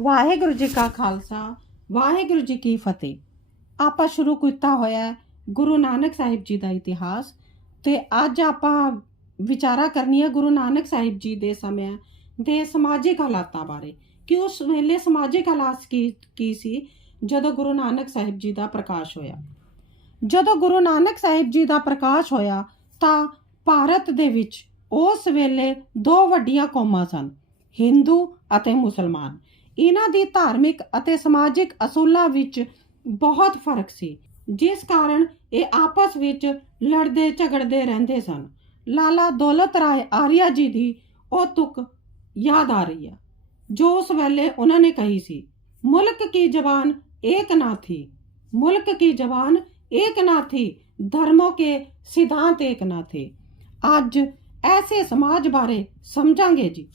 ਵਾਹਿਗੁਰੂ ਜੀ ਕਾ ਖਾਲਸਾ, ਵਾਹਿਗੁਰੂ ਜੀ ਕੀ ਫਤਿਹ। ਆਪਾਂ ਸ਼ੁਰੂ ਕੀਤਾ ਹੋਇਆ ਗੁਰੂ ਨਾਨਕ ਸਾਹਿਬ ਜੀ ਦਾ ਇਤਿਹਾਸ ਤੇ ਅੱਜ ਆਪਾਂ ਵਿਚਾਰਾ ਕਰਨੀ ਹੈ ਗੁਰੂ ਨਾਨਕ ਸਾਹਿਬ ਜੀ ਦੇ ਸਮੇਂ ਦੇ ਸਮਾਜਿਕ ਹਾਲਾਤਾਂ ਬਾਰੇ। ਕਿ ਉਸ ਵੇਲੇ ਸਮਾਜਿਕ ਹਾਲਾਤ ਕੀ ਕੀ ਸੀ? ਜਦੋਂ ਗੁਰੂ ਨਾਨਕ ਸਾਹਿਬ ਜੀ ਦਾ ਪ੍ਰਕਾਸ਼ ਹੋਇਆ। ਜਦੋਂ ਗੁਰੂ ਨਾਨਕ ਸਾਹਿਬ ਜੀ ਦਾ ਪ੍ਰਕਾਸ਼ ਹੋਇਆ ਤਾਂ ਭਾਰਤ ਦੇ ਵਿੱਚ ਉਸ ਵੇਲੇ ਦੋ ਵੱਡੀਆਂ ਕੌਮਾਂ ਸਨ, ਹਿੰਦੂ ਅਤੇ ਮੁਸਲਮਾਨ। ਇਹਨਾਂ ਦੇ ਧਾਰਮਿਕ ਅਤੇ ਸਮਾਜਿਕ ਅਸੂਲਾਂ ਵਿੱਚ ਬਹੁਤ ਫ਼ਰਕ ਸੀ, ਜਿਸ ਕਾਰਨ ਇਹ ਆਪਸ ਵਿੱਚ ਲੜਦੇ ਝਗੜਦੇ ਰਹਿੰਦੇ ਸਨ। ਲਾਲਾ ਦੌਲਤ ਰਾਏ ਆਰੀਆ ਜੀ ਦੀ ਉਹ ਤੁਕ ਯਾਦ ਆ ਰਹੀ ਹੈ ਜੋ ਉਸ ਵੇਲੇ ਉਹਨਾਂ ਨੇ ਕਹੀ ਸੀ, ਮੁਲਕ ਕੀ ਜ਼ਬਾਨ ਇੱਕ ਨਾ ਥੀ, ਮੁਲਕ ਕੀ ਜ਼ਬਾਨ ਇੱਕ ਨਾ ਥੀ, ਧਰਮੋ ਕੇ ਸਿਧਾਂਤ ਇੱਕ ਨਾ ਥੇ। ਅੱਜ ਐਸੇ ਸਮਾਜ ਬਾਰੇ ਸਮਝਾਂਗੇ ਜੀ।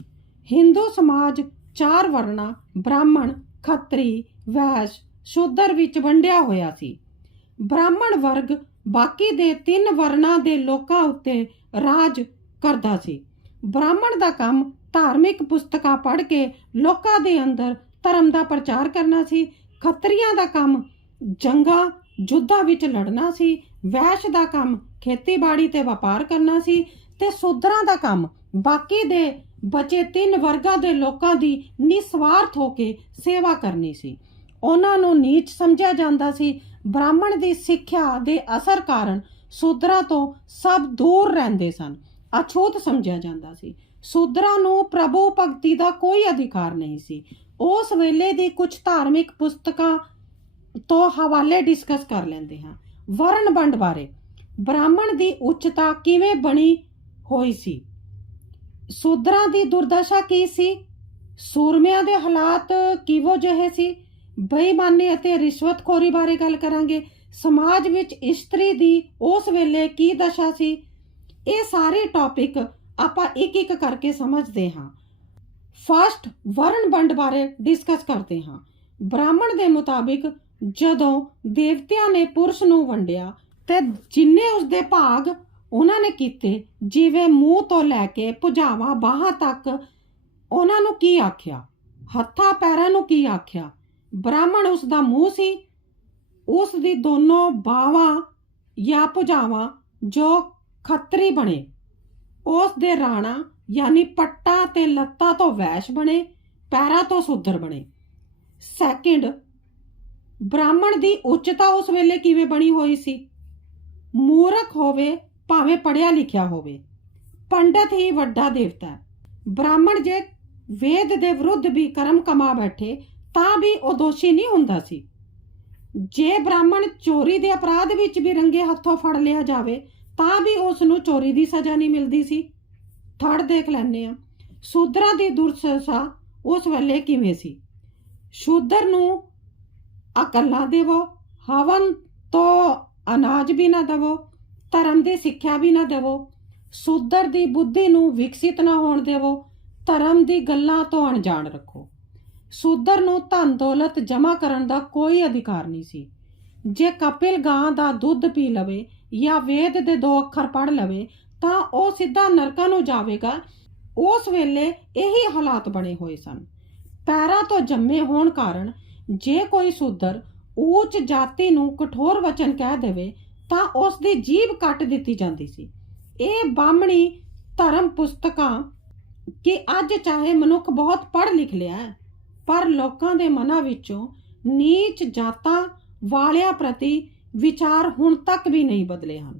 ਹਿੰਦੂ ਸਮਾਜ ਚਾਰ ਵਰਨਾ ਬ੍ਰਾਹਮਣ, ਖੱਤਰੀ, ਵੈਸ਼, ਸ਼ੂਦਰ ਵਿੱਚ ਵੰਡਿਆ ਹੋਇਆ ਸੀ। ਬ੍ਰਾਹਮਣ ਵਰਗ ਬਾਕੀ ਦੇ ਤਿੰਨ ਵਰਨਾਂ ਦੇ ਲੋਕਾਂ ਉੱਤੇ ਰਾਜ ਕਰਦਾ ਸੀ। ਬ੍ਰਾਹਮਣ ਦਾ ਕੰਮ ਧਾਰਮਿਕ ਪੁਸਤਕਾਂ ਪੜ੍ਹ ਕੇ ਲੋਕਾਂ ਦੇ ਅੰਦਰ ਧਰਮ ਦਾ ਪ੍ਰਚਾਰ ਕਰਨਾ ਸੀ। ਖੱਤਰੀਆਂ ਦਾ ਕੰਮ ਜੰਗਾਂ, ਜੁੱਧਾਂ ਵਿੱਚ ਲੜਨਾ ਸੀ। ਵੈਸ਼ ਦਾ ਕੰਮ ਖੇਤੀਬਾੜੀ ਤੇ ਵਪਾਰ ਕਰਨਾ ਸੀ ਤੇ ਸੂਦਰਾਂ ਦਾ ਕੰਮ ਬਾਕੀ ਦੇ ਬਚੇ ਤਿੰਨ ਵਰਗਾਂ ਦੇ ਲੋਕਾਂ ਦੀ ਨਿਸਵਾਰਥ ਹੋ ਕੇ ਸੇਵਾ ਕਰਨੀ ਸੀ। ਉਹਨਾਂ ਨੂੰ ਨੀਚ ਸਮਝਿਆ ਜਾਂਦਾ ਸੀ। ਬ੍ਰਾਹਮਣ ਦੀ ਸਿੱਖਿਆ ਦੇ ਅਸਰ ਕਾਰਨ ਸੂਦਰਾਂ ਤੋਂ ਸਭ ਦੂਰ ਰਹਿੰਦੇ ਸਨ। ਅਛੂਤ ਸਮਝਿਆ ਜਾਂਦਾ ਸੀ। ਸੂਦਰਾਂ ਨੂੰ ਪ੍ਰਭੂ ਭਗਤੀ ਦਾ ਕੋਈ ਅਧਿਕਾਰ ਨਹੀਂ ਸੀ। ਉਸ ਵੇਲੇ ਦੀ ਕੁਝ ਧਾਰਮਿਕ ਪੁਸਤਕਾਂ ਤੋਂ ਹਵਾਲੇ ਡਿਸਕਸ ਕਰ ਲੈਂਦੇ ਹਾਂ। ਵਰਣ ਵੰਡ ਬਾਰੇ। ਬ੍ਰਾਹਮਣ ਦੀ ਉੱਚਤਾ ਕਿਵੇਂ ਬਣੀ ਹੋਈ ਸੀ? ਸੂਦਰਾਂ ਦੀ ਦੁਰਦਸ਼ਾ ਕੀ ਸੀ? ਸੂਰਮਿਆਂ ਦੇ ਹਾਲਾਤ ਕਿਵੋ ਜਿਹੇ ਸੀ? ਬੇਈਮਾਨੀ ਅਤੇ ਰਿਸ਼ਵਤਖੋਰੀ ਬਾਰੇ ਗੱਲ ਕਰਾਂਗੇ। ਸਮਾਜ ਵਿੱਚ ਇਸਤਰੀ ਦੀ ਉਸ ਵੇਲੇ ਕੀ ਦਸ਼ਾ ਸੀ? ਇਹ ਸਾਰੇ ਟੌਪਿਕ ਆਪਾਂ ਇੱਕ ਇੱਕ ਕਰਕੇ ਸਮਝਦੇ ਹਾਂ। ਫਸਟ ਵਰਣ ਵੰਡ ਬਾਰੇ ਡਿਸਕਸ ਕਰਦੇ ਹਾਂ। ਬ੍ਰਾਹਮਣ ਦੇ ਮੁਤਾਬਿਕ ਜਦੋਂ ਦੇਵਤਿਆਂ ਨੇ ਪੁਰਸ਼ ਨੂੰ ਵੰਡਿਆ, ਤੇ ਜਿੰਨੇ ਉਸਦੇ ਭਾਗ ਉਹਨਾਂ ਨੇ ਕੀਤੇ, ਜਿਵੇਂ ਮੂੰਹ ਤੋਂ ਲੈ ਕੇ ਭੁਜਾਵਾਂ ਬਾਹਾਂ ਤੱਕ। ਉਹਨਾਂ ਨੂੰ ਕੀ ਆਖਿਆ? ਹੱਥਾਂ ਪੈਰਾਂ ਨੂੰ ਕੀ ਆਖਿਆ? ਬ੍ਰਾਹਮਣ ਉਸ ਦਾ ਮੂੰਹ ਸੀ? ਉਸ ਦੀ ਦੋਨੋਂ ਬਾਹਾਂ ਜਾਂ ਭੁਜਾਵਾਂ ਜੋ ਖੱਤਰੀ ਬਣੇ ਉਸ ਦੇ ਰਾਣਾ ਯਾਨੀ ਪੱਟਾ ਤੇ ਲੱਤਾਂ ਤੋਂ ਵੈਸ਼ ਬਣੇ, ਪੈਰਾਂ ਤੋਂ ਸੁੱਧਰ ਬਣੇ। ਸੈਕਿੰਡ ਬ੍ਰਾਹਮਣ ਦੀ ਉੱਚਤਾ ਉਸ ਵੇਲੇ ਕਿਵੇਂ ਬਣੀ ਹੋਈ ਸੀ? ਮੂਰਖ ਹੋਵੇ ਭਾਵੇਂ ਪੜਿਆ ਲਿਖਿਆ ਹੋਵੇ। ਪੰਡਤ ਹੀ ਵੱਡਾ ਦੇਵਤਾ ਹੈ। ਬ੍ਰਾਹਮਣ ਜੇ ਵੇਦ ਦੇ ਵਿਰੁੱਧ ਵੀ ਕਰਮ ਕਮਾ ਬੈਠੇ, ਤਾਂ ਵੀ ਉਹ ਦੋਸ਼ੀ ਨਹੀਂ ਹੁੰਦਾ ਸੀ। ਜੇ ਬ੍ਰਾਹਮਣ ਚੋਰੀ ਦੇ ਅਪਰਾਧ ਵਿੱਚ ਵੀ ਰੰਗੇ ਹੱਥੋਂ ਫੜ ਲਿਆ ਜਾਵੇ, ਤਾਂ ਵੀ ਉਸ ਨੂੰ ਚੋਰੀ ਦੀ ਸਜ਼ਾ ਨਹੀਂ ਮਿਲਦੀ ਸੀ। ਥੜ ਦੇਖ ਲੈਂਦੇ ਆ ਸ਼ੂਦਰਾਂ ਦੀ ਦੁਰਦਸ਼ਾ ਉਸ ਵੇਲੇ ਕਿਵੇਂ ਸੀ। ਸ਼ੂਦਰ ਨੂੰ ਅਕਲ ਨਾ ਦੇਵੋ, ਹਵਨ ਤੋਂ ਅਨਾਜ ਵੀ ਨਾ ਦੇਵੋ ਧਰਮ ਦੀ ਸਿੱਖਿਆ ਵੀ ਨਾ ਦੇਵੋ, ਸ਼ੂਦਰ ਦੀ ਬੁੱਧੀ ਨੂੰ ਵਿਕਸਿਤ ਨਾ ਹੋਣ ਦੇਵੋ, ਧਰਮ ਦੀ ਗੱਲਾਂ ਤੋਂ ਅਣਜਾਣ ਰੱਖੋ। ਸ਼ੂਦਰ ਨੂੰ ਧਨ ਦੌਲਤ ਜਮ੍ਹਾਂ ਕਰਨ ਦਾ ਕੋਈ ਅਧਿਕਾਰ ਨਹੀਂ ਸੀ। ਜੇ ਕਪਿਲ ਗਾਂ ਦਾ ਦੁੱਧ ਪੀ ਲਵੇ ਜਾਂ ਵੇਦ ਦੇ ਦੋ ਅੱਖਰ ਪੜ੍ਹ ਲਵੇ, ਤਾਂ ਉਹ ਸਿੱਧਾ ਨਰਕਾਂ ਨੂੰ ਜਾਵੇਗਾ। ਉਸ ਵੇਲੇ ਇਹੀ ਹਾਲਾਤ ਬਣੇ ਹੋਏ ਸਨ। ਪੈਰਾਂ ਤੋਂ ਜੰਮੇ ਹੋਣ ਕਾਰਨ ਜੇ ਕੋਈ ਸੂਦਰ ਉੱਚ ਜਾਤੀ ਨੂੰ ਕਠੋਰ ਵਚਨ ਕਹਿ ਦੇਵੇ ਤਾਂ ਉਸ ਦੀ ਜੀਭ ਕੱਟ ਦਿੱਤੀ ਜਾਂਦੀ ਸੀ। ਇਹ ਬਾਹਮਣੀ ਧਰਮ ਪੁਸਤਕਾਂ ਕਿ ਅੱਜ ਚਾਹੇ ਮਨੁੱਖ ਬਹੁਤ ਪੜ੍ਹ ਲਿਖ ਲਿਆ ਹੈ, ਪਰ ਲੋਕਾਂ ਦੇ ਮਨਾਂ ਵਿੱਚੋਂ ਨੀਚ ਜਾਤਾਂ ਵਾਲਿਆਂ ਪ੍ਰਤੀ ਵਿਚਾਰ ਹੁਣ ਤੱਕ ਵੀ ਨਹੀਂ ਬਦਲੇ ਹਨ।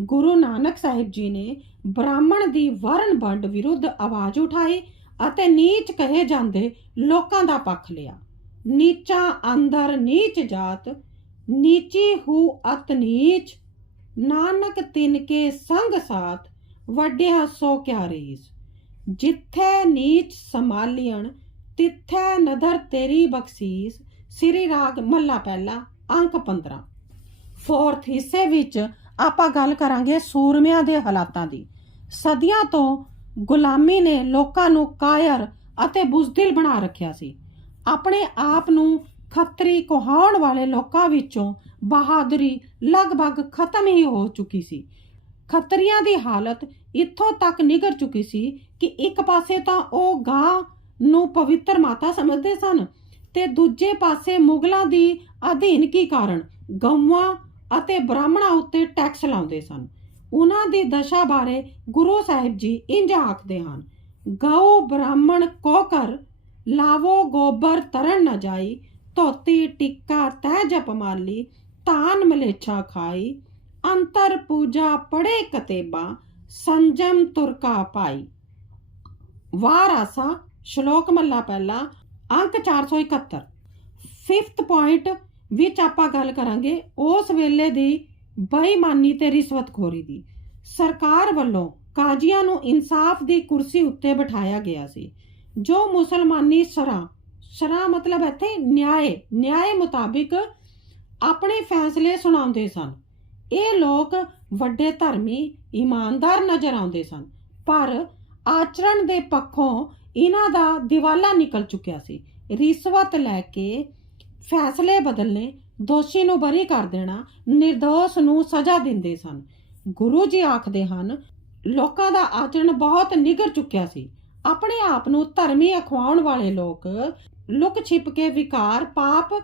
ਗੁਰੂ ਨਾਨਕ ਸਾਹਿਬ ਜੀ ਨੇ ਬ੍ਰਾਹਮਣ ਦੀ ਵਰਣ ਵੰਡ ਵਿਰੁੱਧ ਆਵਾਜ਼ ਉਠਾਈ ਅਤੇ ਨੀਚ ਕਹੇ ਜਾਂਦੇ ਲੋਕਾਂ ਦਾ ਪੱਖ ਲਿਆ। ਨੀਚਾ ਅੰਦਰ ਨੀਚ ਜਾਤ ਨੀਚੀ ਹੂ ਅਤ ਨੀਚ, ਨਾਨਕ ਤਿਨ ਕੇ ਸੰਗ ਸਾਥ, ਵੱਡਿਆ ਸੋ ਕਿਆ ਰੀਸ ਜਿੱਥੇ ਨੀਚ ਸੰਭਾਲੀਣ ਤਿੱਥੇ ਨਦਰ ਤੇਰੀ ਬਖਸ਼ੀਸ। ਸ੍ਰੀ ਰਾਗ ਮੱਲਾ ਪਹਿਲਾ, ਅੰਕ 15 ਫੋਰਥ ਹਿੱਸੇ ਵਿੱਚ ਆਪਾਂ ਗੱਲ ਕਰਾਂਗੇ ਸੂਰਮਿਆਂ ਦੇ ਹਾਲਾਤਾਂ ਦੀ। ਸਦੀਆਂ ਤੋਂ ਗੁਲਾਮੀ ਨੇ ਲੋਕਾਂ ਨੂੰ ਕਾਇਰ ਅਤੇ ਬੁਜ਼ਦਿਲ ਬਣਾ ਰੱਖਿਆ ਸੀ। ਆਪਣੇ ਆਪ ਨੂੰ ਖੱਤਰੀ ਕਹਾਉਣ ਵਾਲੇ ਲੋਕਾਂ ਵਿੱਚੋਂ ਬਹਾਦਰੀ ਲਗਭਗ ਖਤਮ ਹੀ ਹੋ ਚੁੱਕੀ ਸੀ। ਖੱਤਰੀਆਂ ਦੀ ਹਾਲਤ ਇੱਥੋਂ ਤੱਕ ਨਿਗਰ ਚੁੱਕੀ ਸੀ ਕਿ ਇੱਕ ਪਾਸੇ ਤਾਂ ਉਹ ਗਾਂ ਨੂੰ ਪਵਿੱਤਰ ਮਾਤਾ ਸਮਝਦੇ ਸਨ ਤੇ ਦੂਜੇ ਪਾਸੇ ਮੁਗਲਾਂ ਦੀ ਅਧੀਨਗੀ ਕਾਰਨ ਗਊਆਂ ਅਤੇ ਬ੍ਰਾਹਮਣਾਂ ਉੱਤੇ ਟੈਕਸ ਲਾਉਂਦੇ ਸਨ। ਉਹਨਾਂ ਦੀ ਦਸ਼ਾ ਬਾਰੇ ਗੁਰੂ ਸਾਹਿਬ ਜੀ ਇੰਜ ਆਖਦੇ ਹਨ, ਗਊ ਬ੍ਰਾਹਮਣ ਕੋ ਕਰ, ਲਾਵੋ ਗੋਬਰ ਤਰਨ ਨ ਜਾਈ ਧੋਤੀ ਟਿੱਕਾ ਤੈ ਜਪ ਮਾਲੀ, ਤਾਨ ਮਲੇਛਾ ਖਾਈ। ਅੰਤਰ ਪੂਜਾ ਪੜੇ ਕਤੇਬਾ, ਸੰਜਮ ਤੁਰਕਾ ਪਾਈ। ਵਾਰ ਸ਼ਲੋਕ ਮੱਲਾ ਪਹਿਲਾ, ਅੰਕ 471 ਫਿਫਥ ਪੁਆਇੰਟ ਵਿੱਚ ਆਪਾਂ ਗੱਲ ਕਰਾਂਗੇ ਉਸ ਵੇਲੇ ਦੀ ਬੇਈਮਾਨੀ ਤੇ ਰਿਸ਼ਵਤਖੋਰੀ ਦੀ। ਸਰਕਾਰ ਵੱਲੋਂ ਕਾਜ਼ੀਆਂ ਨੂੰ ਇਨਸਾਫ ਦੀ ਕੁਰਸੀ ਉੱਤੇ ਬਿਠਾਇਆ ਗਿਆ ਸੀ, ਜੋ ਮੁਸਲਮਾਨੀ ਸਰਾਂ ਸ਼ਰਾ ਮਤਲਬ ਇੱਥੇ ਨਿਆਏ ਨਿਆਏ ਮੁਤਾਬਿਕ ਆਪਣੇ ਫੈਸਲੇ ਸੁਣਾਉਂਦੇ ਸਨ। ਇਹ ਲੋਕ ਵੱਡੇ ਧਰਮੀ, ਇਮਾਨਦਾਰ ਨਜ਼ਰ ਆਉਂਦੇ ਸਨ। ਪਰ ਆਚਰਣ ਦੇ ਪੱਖੋਂ ਇਹਨਾਂ ਦਾ ਦਿਵਾਲਾ ਨਿਕਲ ਚੁੱਕਿਆ ਸੀ। ਰਿਸ਼ਵਤ ਲੈ ਕੇ ਫੈਸਲੇ ਬਦਲਨੇ, ਦੋਸ਼ੀ ਨੂੰ ਬਰੀ ਕਰ ਦੇਣਾ નિર્ਦੋਸ਼ ਨੂੰ ਸਜ਼ਾ ਦਿੰਦੇ ਸਨ। ਗੁਰੂ ਜੀ ਆਖਦੇ ਹਨ, ਲੋਕਾਂ ਦਾ ਆਚਰਣ ਬਹੁਤ ਨਿਗਰ ਚੁੱਕਿਆ ਸੀ। ਆਪਣੇ ਆਪ ਨੂੰ ਧਰਮੀ ਅਖਵਾਉਣ ਵਾਲੇ ਲੋਕ ਲੁਕ ਛਿਪ ਕੇ ਵਿਕਾਰ ਪਾਪ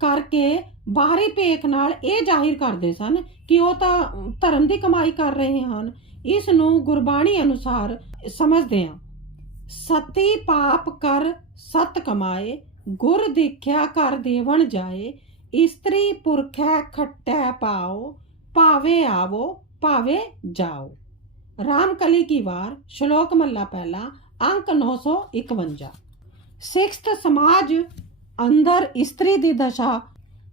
ਕਰਕੇ ਬਾਹਰੀ ਭੇਖ ਨਾਲ ਇਹ ਜ਼ਾਹਿਰ ਕਰਦੇ ਸਨ ਕਿ ਉਹ ਤਾਂ ਧਰਮ ਦੀ ਕਮਾਈ ਕਰ ਰਹੇ ਹਨ। ਇਸ ਨੂੰ ਗੁਰਬਾਣੀ ਅਨੁਸਾਰ ਸਮਝਦੇ ਹਾਂ। ਸਤੀ ਪਾਪ ਕਰ ਸਤ ਕਮਾਏ, ਗੁਰ ਦੇਖਿਆ ਕਰ ਦੇਵਣ ਜਾਏ, ਇਸਤਰੀ ਪੁਰਖੈ ਖੱਟੈ ਪਾਓ, ਭਾਵੇ ਆਵੋ, ਭਾਵੇ ਜਾਓ। ਰਾਮਕਲੀ ਕੀ ਵਾਰ, ਸ਼ਲੋਕ ਮੱਲਾ ਪਹਿਲਾ, ਅੰਕ 951 ਸਿਕਸਥ ਸਮਾਜ ਅੰਦਰ ਇਸਤਰੀ ਦੀ ਦਸ਼ਾ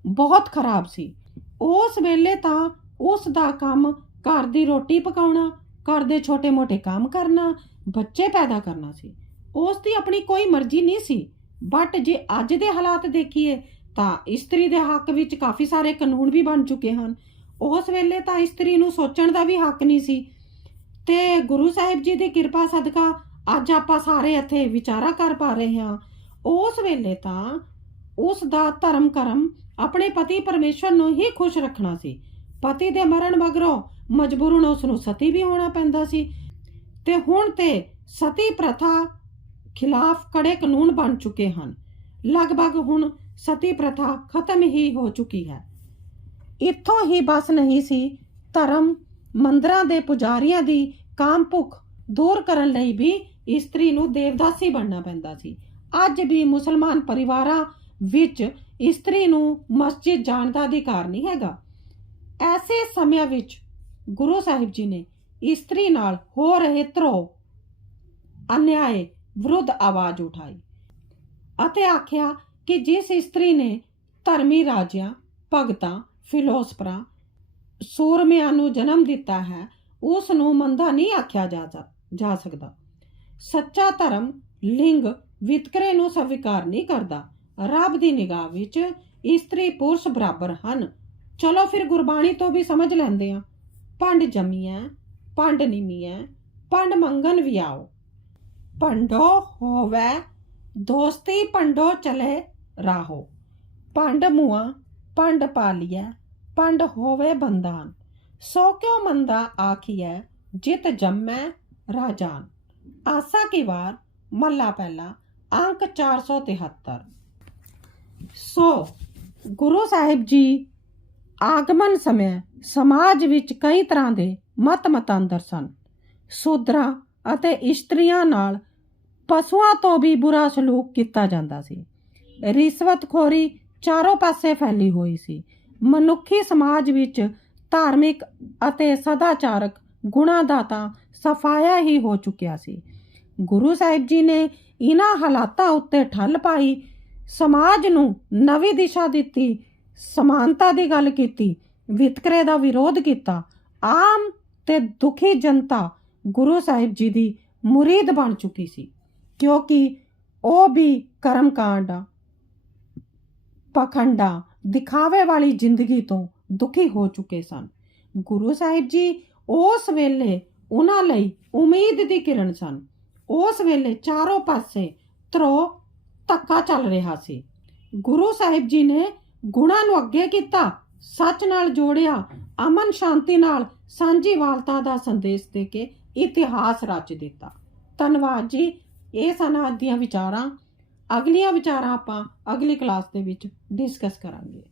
ਬਹੁਤ ਖਰਾਬ ਸੀ। ਉਸ ਵੇਲੇ ਤਾਂ ਉਸ ਦਾ ਕੰਮ ਘਰ ਦੀ ਰੋਟੀ ਪਕਾਉਣਾ, ਘਰ ਦੇ ਛੋਟੇ-ਮੋਟੇ ਕੰਮ ਕਰਨਾ, ਬੱਚੇ ਪੈਦਾ ਕਰਨਾ ਸੀ। ਉਸ ਦੀ ਆਪਣੀ ਕੋਈ ਮਰਜ਼ੀ ਨਹੀਂ ਸੀ। ਬਟ ਜੇ ਅੱਜ ਦੇ ਹਾਲਾਤ ਦੇਖੀਏ ਤਾਂ ਇਸਤਰੀ ਦੇ ਹੱਕ ਵਿੱਚ ਕਾਫੀ ਸਾਰੇ ਕਾਨੂੰਨ ਵੀ ਬਣ ਚੁੱਕੇ ਹਨ। ਉਸ ਵੇਲੇ ਤਾਂ ਇਸਤਰੀ ਨੂੰ ਸੋਚਣ ਦਾ ਵੀ ਹੱਕ ਨਹੀਂ ਸੀ। ਤੇ ਗੁਰੂ ਸਾਹਿਬ ਜੀ ਦੀ ਕਿਰਪਾ ਸਦਕਾ ਅੱਜ ਆਪਾਂ ਸਾਰੇ ਇੱਥੇ ਵਿਚਾਰਾ ਕਰ ਪਾ ਰਹੇ ਹਾਂ। ਉਸ ਵੇਲੇ ਤਾਂ ਉਸ ਦਾ ਧਰਮ ਕਰਮ ਆਪਣੇ ਪਤੀ ਪਰਮੇਸ਼ਵਰ ਨੂੰ ਹੀ ਖੁਸ਼ ਰੱਖਣਾ ਸੀ। ਪਤੀ ਦੇ ਮਰਨ ਮਗਰੋਂ ਮਜਬੂਰਨ ਉਸ ਨੂੰ ਸਤੀ ਵੀ ਹੋਣਾ ਪੈਂਦਾ ਸੀ ਤੇ ਹੁਣ ਤੇ ਸਤੀ ਪ੍ਰਥਾ ਖਿਲਾਫ ਕੜੇ ਕਾਨੂੰਨ ਬਣ ਚੁੱਕੇ ਹਨ। ਲਗਭਗ ਹੁਣ ਸਤੀ ਪ੍ਰਥਾ ਖਤਮ ਹੀ ਹੋ ਚੁੱਕੀ ਹੈ। ਇੱਥੋਂ ਹੀ ਬਸ ਨਹੀਂ ਸੀ, ਧਰਮ ਮੰਦਰਾਂ ਦੇ ਪੁਜਾਰੀਆਂ ਦੀ ਕਾਮ ਭੁੱਖ ਦੂਰ ਕਰਨ ਲਈ ਵੀ ਇਸਤਰੀ ਨੂੰ ਦੇਵਦਾਸੀ ਬਣਨਾ ਪੈਂਦਾ ਸੀ। ਅੱਜ ਵੀ ਮੁਸਲਮਾਨ ਪਰਿਵਾਰਾਂ ਵਿੱਚ ਇਸਤਰੀ ਨੂੰ ਮਸਜਿਦ ਜਾਣ ਦਾ ਅਧਿਕਾਰ ਨਹੀਂ ਹੈਗਾ। ਐਸੇ ਸਮਿਆਂ ਵਿੱਚ ਗੁਰੂ ਸਾਹਿਬ ਜੀ ਨੇ ਇਸਤਰੀ ਨਾਲ ਹੋ ਰਹੇ ਧਰੋ ਅਨਿਆਏ ਵਿਰੁੱਧ ਆਵਾਜ਼ ਉਠਾਈ ਅਤੇ ਆਖਿਆ ਕਿ ਜਿਸ ਇਸਤਰੀ ਨੇ ਧਰਮੀ ਰਾਜਿਆਂ, ਭਗਤਾਂ, ਫਿਲੋਸਫਰਾਂ, ਸੂਰਮਿਆਂ ਨੂੰ ਜਨਮ ਦਿੱਤਾ ਹੈ, ਉਸ ਨੂੰ ਮੰਦਾ ਨਹੀਂ ਆਖਿਆ ਜਾ ਸਕਦਾ। ਸੱਚਾ ਧਰਮ ਲਿੰਗ ਵਿਤਕਰੇ ਨੂੰ ਸਵੀਕਾਰ ਨਹੀਂ ਕਰਦਾ। ਰੱਬ ਦੀ ਨਿਗਾਹ ਵਿੱਚ ਇਸਤਰੀ ਪੁਰਸ਼ ਬਰਾਬਰ ਹਨ। ਚਲੋ ਫਿਰ ਗੁਰਬਾਣੀ ਤੋਂ ਵੀ ਸਮਝ ਲੈਂਦੇ ਆ ਪੰਡ ਜੰਮੀਐ ਪੰਡ ਨਿਮੀਐ ਪੰਡ ਮੰਗਨ ਵਿਆਓ। ਪੰਡੋ ਹੋਵੇ, ਦੋਸਤੀ ਪੰਡੋ ਚਲੇ ਰਾਹੋ। ਪੰਡ ਮੁਆ ਪੰਡ ਪਾਲੀਐ ਪੰਡ ਹੋਵੇ ਬੰਦਾਨ ਸੋ ਕਿਉ ਮੰਦਾ ਆਖੀਐ, ਜਿਤ ਜੰਮੈ ਰਾਜਾਨ। ਆਸਾ ਕੀ ਵਾਰ, ਮੱਲਾ ਪਹਿਲਾ, ਅੰਕ 473 ਸੋ ਗੁਰੂ ਸਾਹਿਬ ਜੀ ਆਗਮਨ ਸਮੇਂ ਸਮਾਜ ਵਿੱਚ ਕਈ ਤਰ੍ਹਾਂ ਦੇ ਮਤ ਮਤਾਂਦਰ ਸਨ। ਸੂਦਰਾਂ ਅਤੇ ਇਸਤਰੀਆਂ ਨਾਲ ਪਸ਼ੂਆਂ ਤੋਂ ਵੀ ਬੁਰਾ ਸਲੂਕ ਕੀਤਾ ਜਾਂਦਾ ਸੀ। ਰਿਸ਼ਵਤਖੋਰੀ ਚਾਰੋਂ ਪਾਸੇ ਫੈਲੀ ਹੋਈ ਸੀ। ਮਨੁੱਖੀ ਸਮਾਜ ਵਿੱਚ ਧਾਰਮਿਕ ਅਤੇ ਸਦਾਚਾਰਕ ਗੁਣਾਂ ਦਾ ਤਾਂ ਸਫਾਇਆ ਹੀ ਹੋ ਚੁੱਕਿਆ ਸੀ। ਗੁਰੂ ਸਾਹਿਬ ਜੀ ਨੇ ਇਹਨਾਂ ਹਾਲਾਤਾਂ ਉੱਤੇ ਠੱਲ ਪਾਈ, ਸਮਾਜ ਨੂੰ ਨਵੀਂ ਦਿਸ਼ਾ ਦਿੱਤੀ, ਸਮਾਨਤਾ ਦੀ ਗੱਲ ਕੀਤੀ, ਵਿਤਕਰੇ ਦਾ ਵਿਰੋਧ ਕੀਤਾ। ਆਮ ਤੇ ਦੁਖੀ ਜਨਤਾ ਗੁਰੂ ਸਾਹਿਬ ਜੀ ਦੀ ਮੁਰੀਦ ਬਣ ਚੁੱਕੀ ਸੀ, ਕਿਉਂਕਿ ਉਹ ਵੀ ਕਰਮਕਾਂਡ, ਪਖੰਡਾ, ਦਿਖਾਵੇ ਵਾਲੀ ਜ਼ਿੰਦਗੀ ਤੋਂ ਦੁਖੀ ਹੋ ਚੁੱਕੇ ਸਨ। ਗੁਰੂ ਸਾਹਿਬ ਜੀ ਉਸ ਵੇਲੇ ਉਹਨਾਂ ਲਈ ਉਮੀਦ ਦੀ ਕਿਰਨ ਸਨ। ਉਸ ਵੇਲੇ ਚਾਰੋਂ ਪਾਸੇ ਧਰੋ ਧੱਕਾ ਚੱਲ ਰਿਹਾ ਸੀ। ਗੁਰੂ ਸਾਹਿਬ ਜੀ ਨੇ ਗੁਣਾਂ ਨੂੰ ਅੱਗੇ ਕੀਤਾ, ਸੱਚ ਨਾਲ ਜੋੜਿਆ, ਅਮਨ ਸ਼ਾਂਤੀ ਨਾਲ ਸਾਂਝੀ ਸਾਂਝੀਵਾਲਤਾ ਦਾ ਸੰਦੇਸ਼ ਦੇ ਕੇ ਇਤਿਹਾਸ ਰਚ ਦਿੱਤਾ। ਧੰਨਵਾਦ ਜੀ, ਇਹ ਸਨ ਅੱਜ ਦੀਆਂ ਵਿਚਾਰਾਂ। ਅਗਲੀਆਂ ਵਿਚਾਰਾਂ ਆਪਾਂ ਅਗਲੀ ਕਲਾਸ ਦੇ ਵਿੱਚ ਡਿਸਕਸ ਕਰਾਂਗੇ।